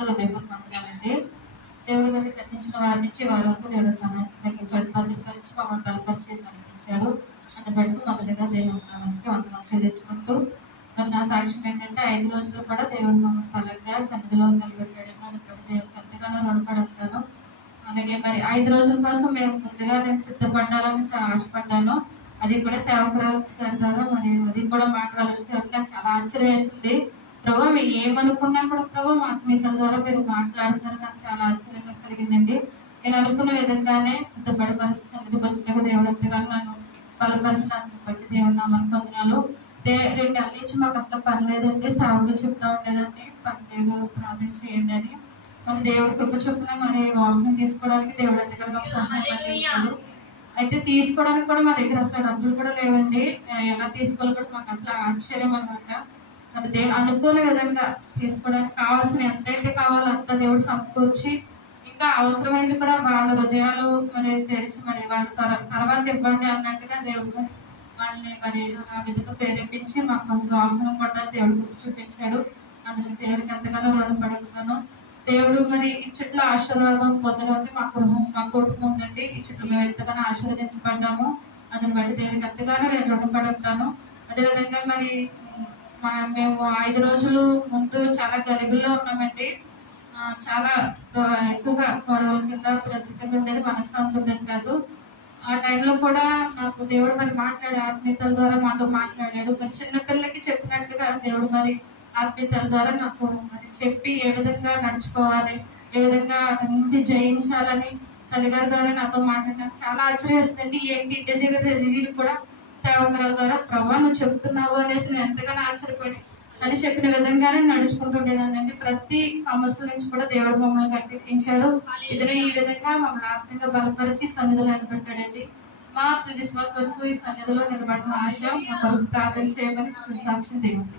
కూడా హృదయపూర్వక వందనాలండి. దేవుడి గారిని గతించిన వారి నుంచి వారి వరకు దేవుడు తగ్గించాడు, భద్రపరిచి మమ్మల్ని బలపరిచి నడిపించాడు. అందుని బట్టి మొదటిగా దేవుడి నామానికి వందనాలు చెల్లించుకుంటూ, మరి నా సాక్ష్యం ఏంటంటే 5 రోజులు కూడా దేవుడు మమ్మల్ని బలంగా సన్నిధిలో నిలబెట్టాడు. అందుని బట్టి దేవుడికి ఎంతగానో రుణపడి ఉంటాను. అలాగే మరి 5 రోజుల కోసం నేను సిద్ధపడ్డాలని ఆశపడ్డాను. అది కూడా సేవకురాలు గారి ద్వారా మరి అది కూడా మాట్లాడాల్సి నాకు చాలా ఆశ్చర్యం వేసింది. ప్రభు మీరు ఏమనుకున్నా కూడా ప్రభు ఆత్మీయతల ద్వారా మీరు మాట్లాడుతారు, నాకు చాలా ఆశ్చర్యంగా కలిగిందండి. నేను అనుకున్న విధంగానే సిద్ధపడి మరి సన్నిధికి వచ్చినాక దేవుడు ఎంతగానో నన్ను బలపరిచినందుకు బట్టి దేవుడు నామని వందనాలు. 2 నెలల నుంచి మాకు అసలు పని లేదండి. సేవకులు చెప్తా ఉండేదండి పని లేదు, ప్రార్థన చేయండి అని. మరి దేవుడు కృప చొప్పున మరి వాహనం తీసుకోవడానికి దేవుడు ఎంతగానో మాకు సహాయం అందించాడు. అయితే తీసుకోవడానికి కూడా మా దగ్గర అసలు డబ్బులు కూడా లేవండి. ఎలా తీసుకోవాలో కూడా మాకు అసలు ఆశ్చర్యం అనమాట. మరి అనుకోని విధంగా తీసుకోవడానికి కావాల్సిన ఎంతైతే కావాలో అంత దేవుడు సమకూర్చి, ఇంకా అవసరమైంది కూడా వాళ్ళ హృదయాలు మరి తెరిచి మరి వాళ్ళ తర్వాత ఇవ్వండి అన్నట్టుగా దేవుడు మరి వాళ్ళని మరి ఆ విధంగా ప్రేరేపించి మాకు వాహనం కూడా దేవుడు చూపించాడు. అందులో దేవుడికి ఎంతగానో రుణపడి ఉంటాను. దేవుడు మరి ఈ చుట్టూ ఆశీర్వాదం పొందడానికి మా కుటుంబం ఉందండి. ఈ చుట్టూ మేము ఎంతగానో ఆశీర్వదించబడ్డాము. అందుని బట్టి దేవుడికి ఎంతగానో నేను రుణపడి ఉంటాను. అదేవిధంగా మరి మేము 5 రోజులు ముందు చాలా గలిబిల్లో ఉన్నామండి. చాలా ఎక్కువగా గొడవల కింద ప్రజల కింద ఉండేది, మనశ్శాంతి ఉండేది కాదు. ఆ టైంలో కూడా నాకు దేవుడు మరి ఆత్మీయతల ద్వారా మాతో మాట్లాడాడు. మరి చిన్నపిల్లకి చెప్పినట్టుగా దేవుడు మరి ఆత్మీయతల ద్వారా నాకు మరి చెప్పి ఏ విధంగా నడుచుకోవాలి, ఏ విధంగా అన్ని జయించాలని తల్లిగారి ద్వారా నాతో మాట్లాడినాక చాలా ఆశ్చర్యం వేస్తుందండి. ఏంటి ఇంటి దగ్గర కూడా సేవకురాల ద్వారా ప్రభా నువ్వు చెప్తున్నావు అనేసి నేను ఎంతగానో ఆశ్చర్యపడి అని చెప్పిన విధంగానే నడుచుకుంటుండేదానండి. ప్రతి సమస్యల నుంచి కూడా దేవుడు మమ్మల్ని గట్టెక్కించాడు. ఇతను ఈ విధంగా మమ్మల్ని ఆత్మీయంగా బలపరిచి సన్నిధిలో నిలబెట్టాడండి. మా తుది శ్వాస వరకు ఈ సన్నిధిలో నిలబడిన ఆశ మా కొరకు ప్రార్థన చేయమని సాక్ష్యం దేవుడు.